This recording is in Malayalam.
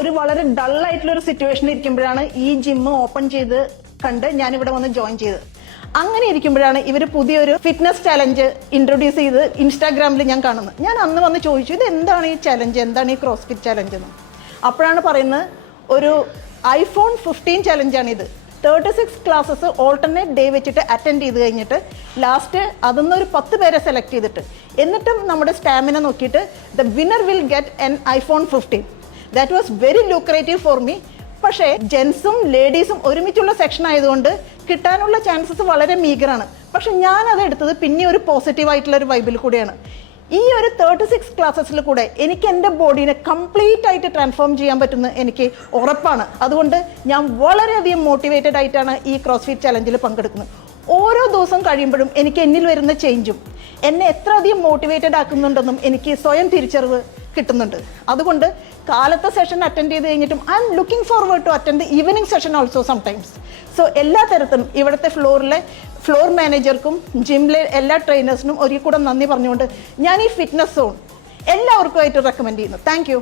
ഒരു വളരെ ഡൾ ആയിട്ടുള്ള ഒരു സിറ്റുവേഷൻ ഇരിക്കുമ്പോഴാണ് ഈ ജിം ഓപ്പൺ ചെയ്ത് കണ്ട് ഞാൻ ഇവിടെ വന്ന് ജോയിൻ ചെയ്തത്. അങ്ങനെ ഇരിക്കുമ്പോഴാണ് ഇവർ പുതിയൊരു ഫിറ്റ്നസ് ചലഞ്ച് ഇൻട്രൊഡ്യൂസ് ചെയ്ത് ഇൻസ്റ്റാഗ്രാമിൽ ഞാൻ കാണുന്നത്. ഞാൻ അന്ന് വന്ന് ചോദിച്ചു, ഇത് എന്താണ് ഈ ചലഞ്ച്, എന്താണ് ഈ ക്രോസ്ഫിറ്റ് ചലഞ്ച് എന്ന്. അപ്പോഴാണ് പറയുന്നത് ഒരു iPhone 15 ചലഞ്ചാണിത്. 36 ക്ലാസ്സസ് ഓൾട്ടർനേറ്റ് ഡേ വെച്ചിട്ട് അറ്റൻഡ് ചെയ്ത് കഴിഞ്ഞിട്ട് ലാസ്റ്റ് അതിൽ ഒരു 10 പേരെ സെലക്ട് ചെയ്തിട്ട് എന്നിട്ടും നമ്മുടെ സ്റ്റാമിന നോക്കിയിട്ട് the winner will get an iPhone 15. That was very lucrative for me. പക്ഷേ ജെൻസും ലേഡീസും ഒരുമിച്ചുള്ള സെക്ഷൻ ആയതുകൊണ്ട് കിട്ടാനുള്ള ചാൻസസ് വളരെ മീഗറാണ്. പക്ഷെ ഞാനത് എടുത്തത് പിന്നെ ഒരു പോസിറ്റീവായിട്ടുള്ള ഒരു വൈബിൽ കൂടെയാണ്. ഈ ഒരു 36 ക്ലാസ്സസിൽ കൂടെ എനിക്ക് എൻ്റെ ബോഡീനെ കംപ്ലീറ്റ് ആയിട്ട് ട്രാൻസ്ഫോം ചെയ്യാൻ പറ്റുന്ന എനിക്ക് ഉറപ്പാണ്. അതുകൊണ്ട് ഞാൻ വളരെയധികം മോട്ടിവേറ്റഡ് ആയിട്ടാണ് ഈ ക്രോസ്ഫിറ്റ് ചലഞ്ചിൽ പങ്കെടുക്കുന്നത്. ഓരോ ദിവസം കഴിയുമ്പോഴും എനിക്ക് എന്നിൽ വരുന്ന ചേഞ്ചും എന്നെ എത്ര അധികം മോട്ടിവേറ്റഡ് ആക്കുന്നുണ്ടെന്നും എനിക്ക് സ്വയം തിരിച്ചറിവ് കിട്ടുന്നുണ്ട്. അതുകൊണ്ട് കാലത്തെ സെഷൻ അറ്റൻഡ് ചെയ്ത് കഴിഞ്ഞിട്ടും I am looking forward to attend evening session also sometimes. So എല്ലാ തരത്തിലും ഇവിടുത്തെ ഫ്ലോർ മാനേജർക്കും ജിമ്മിലെ എല്ലാ ട്രെയിനേഴ്സിനും ഒരിക്കൽ കൂടെ നന്ദി പറഞ്ഞുകൊണ്ട് ഞാൻ ഈ ഫിറ്റ്നസ് സോൺ എല്ലാവർക്കുമായിട്ട് റെക്കമെൻഡ് ചെയ്യുന്നു. Thank you.